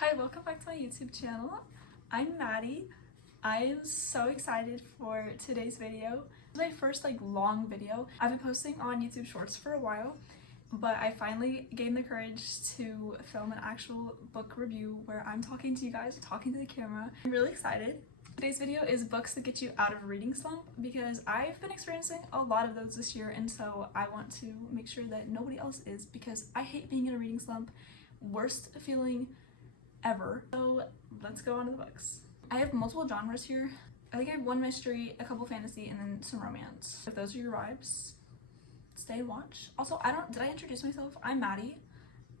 Hi, welcome back to my YouTube channel. I'm Maddie. I am so excited for today's video. This is my first long video. I've been posting on YouTube Shorts for a while, but I finally gained the courage to film an actual book review where I'm talking to you guys, talking to the camera. I'm really excited. Today's video is books that get you out of a reading slump because I've been experiencing a lot of those this year, and so I want to make sure that nobody else is because I hate being in a reading slump. Worst feeling ever. So let's go on to the books. I have multiple genres here. I think I have one mystery, a couple fantasy, and then some romance. If those are your vibes, stay and watch. Also, did I introduce myself? I'm Maddie.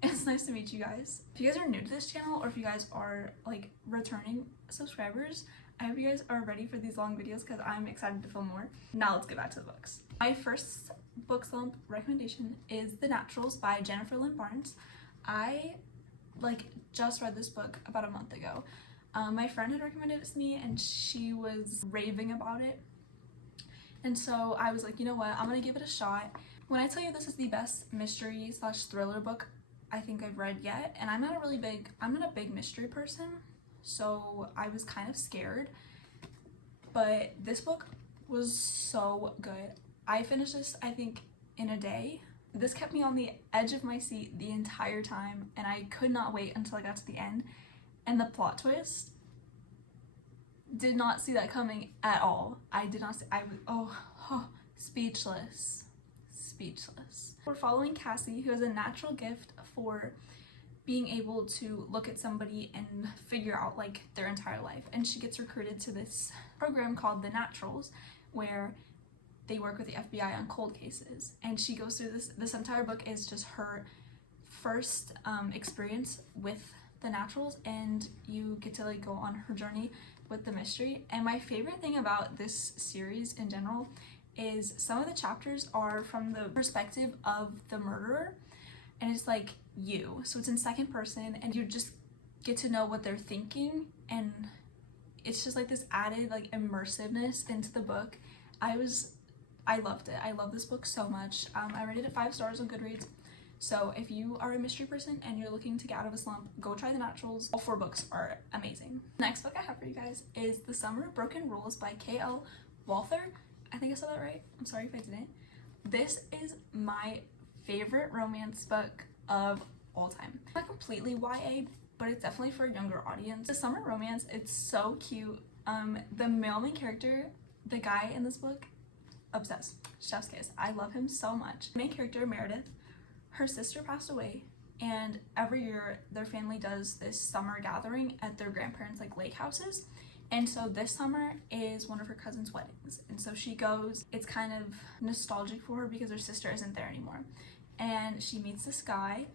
It's nice to meet you guys. If you guys are new to this channel or if you guys are returning subscribers, I hope you guys are ready for these long videos because I'm excited to film more. Now let's get back to the books. My first book slump recommendation is The Naturals by Jennifer Lynn Barnes. I just read this book about a month ago. My friend had recommended it to me and she was raving about it, and so I was like, you know what, I'm gonna give it a shot. When I tell you this is the best mystery / thriller book I think I've read yet, and I'm not a big mystery person, so I was kind of scared, but this book was so good. I finished this I think in a day. This kept me on the edge of my seat the entire time, and I could not wait until I got to the end. And the plot twist, did not see that coming at all. I did not see, I was, speechless. We're following Cassie, who has a natural gift for being able to look at somebody and figure out their entire life. And she gets recruited to this program called The Naturals, where they work with the FBI on cold cases, and she goes through this entire book is just her first experience with the Naturals, and you get to go on her journey with the mystery. And my favorite thing about this series in general is some of the chapters are from the perspective of the murderer, and it's you, so it's in second person, and you just get to know what they're thinking, and it's just this added immersiveness into the book. I loved it. I love this book so much. I rated it 5 stars on Goodreads. So if you are a mystery person and you're looking to get out of a slump, go try The Naturals. All 4 books are amazing. The next book I have for you guys is The Summer of Broken Rules by K.L. Walther. I think I said that right. I'm sorry if I didn't. This is my favorite romance book of all time. Not completely YA, but it's definitely for a younger audience. The summer romance, it's so cute. The male main character, the guy in this book, obsessed. Chef's kiss. I love him so much. Main character, Meredith, her sister passed away, and every year their family does this summer gathering at their grandparents' lake houses, and so this summer is one of her cousin's weddings, and so she goes. It's kind of nostalgic for her because her sister isn't there anymore, and she meets this guy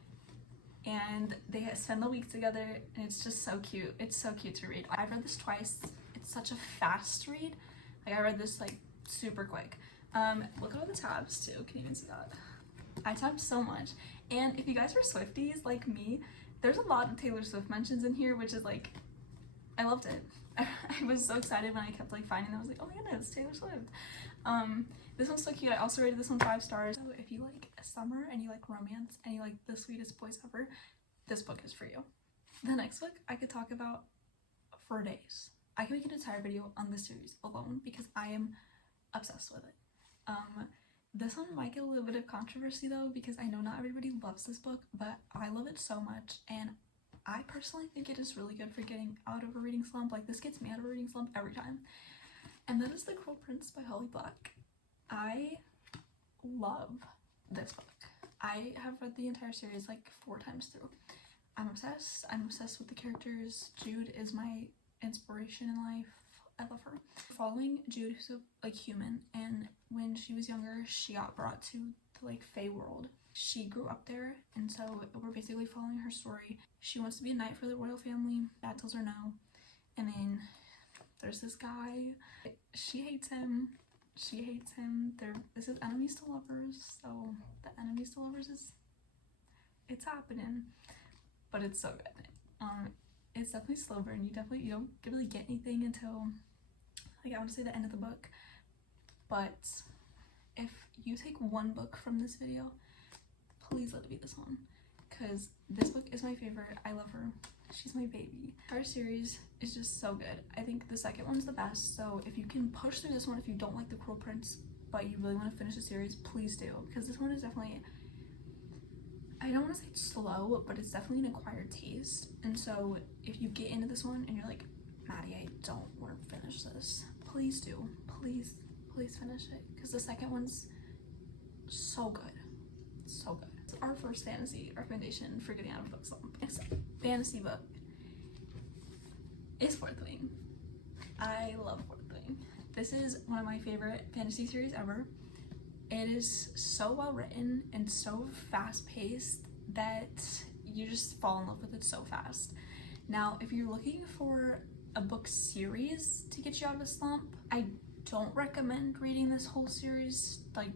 and they spend the week together, and it's just so cute. It's so cute to read. I've read this twice. It's such a fast read. I read this super quick. Look at all the tabs too. Can you even see that? I tabbed so much. And if you guys are Swifties like me, there's a lot of Taylor Swift mentions in here, which is I loved it. I was so excited when I kept finding them. I was like, oh my goodness, Taylor Swift. This one's so cute. I also rated this one 5 stars. So if you like summer and you like romance and you like the sweetest boys ever, this book is for you. The next book I could talk about for days. I can make an entire video on this series alone because I am obsessed with it. This one might get a little bit of controversy though, because I know not everybody loves this book, but I love it so much, and I personally think it is really good for getting out of a reading slump. This gets me out of a reading slump every time, and that is The Cruel Prince by Holly Black. I love this book. I have read the entire series 4 times through. I'm obsessed. I'm obsessed with the characters. Jude is my inspiration in life. I love her. Following Jude, who's a human, and when she was younger she got brought to the Fae world. She grew up there, and so we're basically following her story. She wants to be a knight for the royal family. Dad tells her no, and then there's this guy. She hates him. This is enemies to lovers, so the enemies to lovers it's happening, but it's so good. It's definitely slow burn. You don't really get anything until I want to say the end of the book. But if you take one book from this video, please let it be this one, because this book is my favorite. I love her. She's my baby. Her series is just so good. I think the second one's the best, so if you can push through this one, if you don't like The Cruel Prince but you really want to finish the series, please do, because this one is definitely, I don't want to say it's slow, but it's definitely an acquired taste. And so if you get into this one and you're like, Maddie, I don't want to finish this, please do. Please finish it, because the second one's so good. So good. So our first fantasy recommendation for getting out of book slump. Next fantasy book is Fourth Wing. I love Fourth Wing. This is one of my favorite fantasy series ever. It is so well written and so fast paced that you just fall in love with it so fast. Now, if you're looking for a book series to get you out of a slump, I don't recommend reading this whole series, like,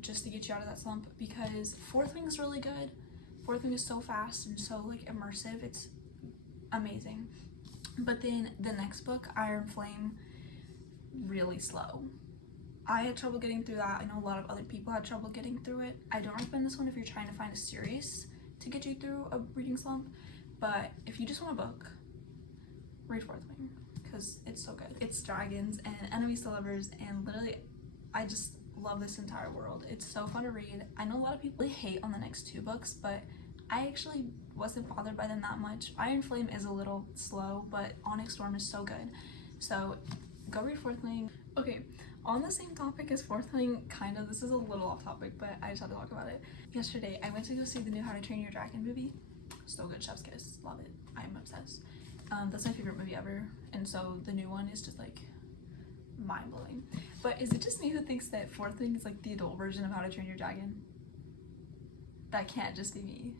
just to get you out of that slump, because Fourth Wing is really good. Fourth Wing is so fast and so like immersive. It's amazing. But then the next book, Iron Flame, really slow. I had trouble getting through that. I know a lot of other people had trouble getting through it. I don't recommend this one if you're trying to find a series to get you through a reading slump, but if you just want a book, read Fourth Wing, because it's so good. It's dragons and enemies to lovers, and literally I just love this entire world. It's so fun to read. I know a lot of people hate on the next two books, but I actually wasn't bothered by them that much. Iron Flame is a little slow, but Onyx Storm is so good. So go read Fourth Wing. Okay, on the same topic as Fourth Wing, kind of, this is a little off topic, but I just had to talk about it. Yesterday, I went to go see the new How to Train Your Dragon movie. So good, chef's kiss, love it. I'm obsessed. That's my favorite movie ever, and so the new one is just like mind-blowing. But is it just me who thinks that Fourth Wing is like the adult version of How to Train Your Dragon? That can't just be me.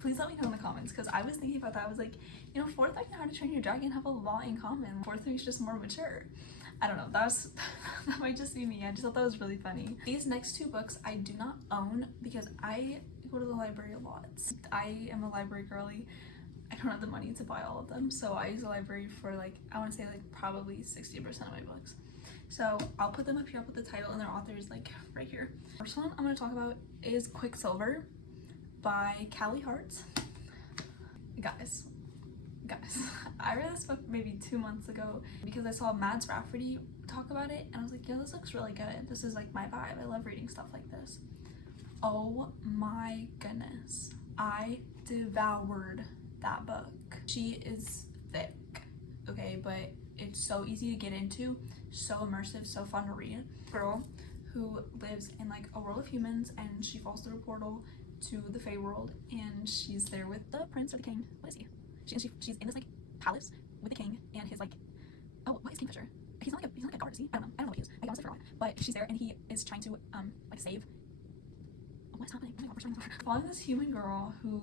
Please let me know in the comments, because I was thinking about that. I was like, you know, Fourth Wing and How to Train Your Dragon have a lot in common. Fourth Wing is just more mature. I don't know, that might just be me. I just thought that was really funny. These next two books I do not own because I go to the library a lot. I am a library girly. I don't have the money to buy all of them, so I use the library for like, I want to say like probably 60% of my books. So I'll put them up here, I'll put the title and their author is like right here. First one I'm going to talk about is Quicksilver by Callie Hart. Guys, I read this book maybe 2 months ago because I saw Mads Rafferty talk about it, and I was like, yo, this looks really good. This is like my vibe. I love reading stuff like this. Oh my goodness. I devoured that book. She is thick, okay, but it's so easy to get into, so immersive, so fun to read. Girl who lives in like a world of humans, and she falls through a portal to the Fae world, and she's there with the prince or the king. What is he? She's in this like palace with the king and his like, oh, what is Kingfisher? He's not like a guard, is he? I don't know what he is. I got it for a while. But she's there and he is trying to like save. What is happening? Oh my god, following this human girl who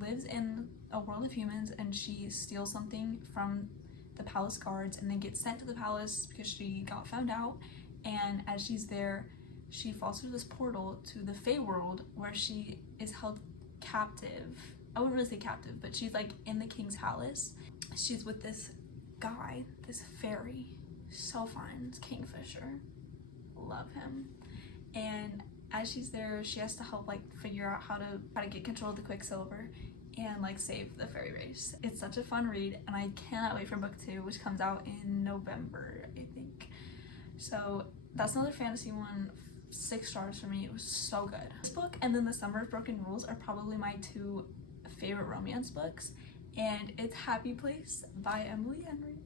lives in a world of humans, and she steals something from the palace guards and then gets sent to the palace because she got found out. And as she's there, she falls through this portal to the Fae world where she is held captive. I wouldn't really say captive, but she's like in the king's palace. She's with this guy, this fairy, so fun, it's Kingfisher, love him. And as she's there, she has to help like figure out how to get control of the Quicksilver and like save the fairy race. It's such a fun read, and I cannot wait for book 2, which comes out in November, I think. So that's another fantasy one. 6 stars for me. It was so good. This book and then The Summer of Broken Rules are probably my 2 favorite romance books, and it's Happy Place by Emily Henry.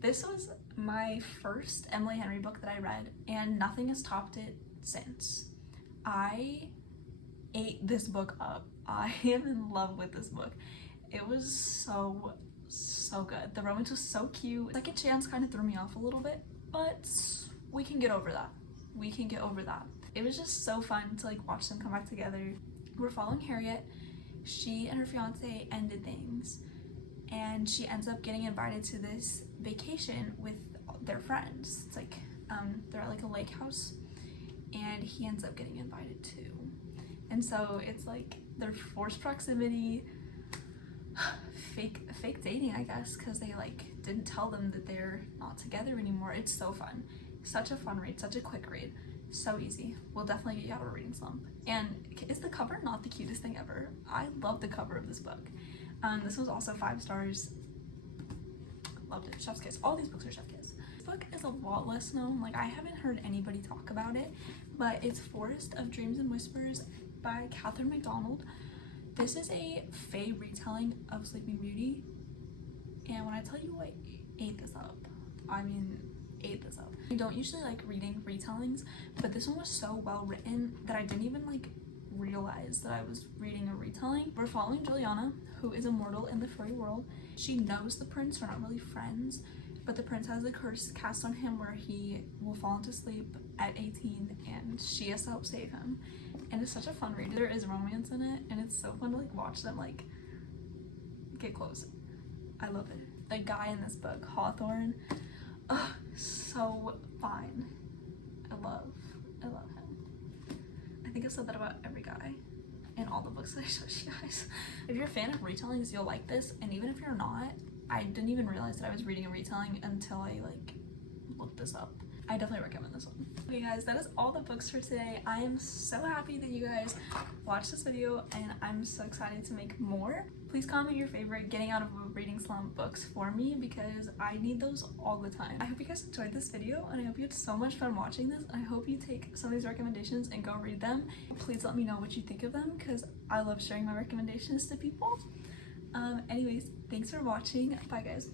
This was my first Emily Henry book that I read, and nothing has topped it since. I ate this book up. I am in love with this book. It was so good. The romance was so cute. Second Chance kind of threw me off a little bit, but we can get over that. It was just so fun to like watch them come back together. We're following Harriet. She and her fiance ended things, and she ends up getting invited to this vacation with their friends. It's like they're at like a lake house, and he ends up getting invited too. And so it's like their forced proximity, fake dating, I guess, because they like didn't tell them that they're not together anymore. It's so fun. Such a fun read, such a quick read, So easy. Will definitely get you out of a reading slump. And is the cover not the cutest thing ever? I love the cover of this book. This was also 5 stars. Loved it. Chef's kiss. All these books are chef's kiss. This book is a lot less known. Like, I haven't heard anybody talk about it, but it's Forest of Dreams and Whispers by Catherine MacDonald. This is a Fae retelling of Sleeping Beauty, and when I tell you I ate this up, I mean ate this up. I don't usually like reading retellings, but this one was so well written that I didn't even like realize that I was reading a retelling. We're following Juliana, who is immortal in the fairy world. She knows the prince, they're not really friends, but the prince has a curse cast on him where he will fall into sleep at 18 and she has to help save him. And it's such a fun read. There is romance in it and it's so fun to like watch them like get close. I love it. The guy in this book, Hawthorne, so fine. I love him. I think I've said that about every guy in all the books that I showed you guys. If you're a fan of retellings, you'll like this, and even if you're not, I didn't even realize that I was reading a retelling until I like looked this up. I definitely recommend this one. Okay guys, that is all the books for today. I am so happy that you guys watched this video and I'm so excited to make more. Please comment your favorite getting out of a reading slump books for me because I need those all the time. I hope you guys enjoyed this video and I hope you had so much fun watching this. I hope you take some of these recommendations and go read them. Please let me know what you think of them because I love sharing my recommendations to people. Anyways, thanks for watching. Bye guys.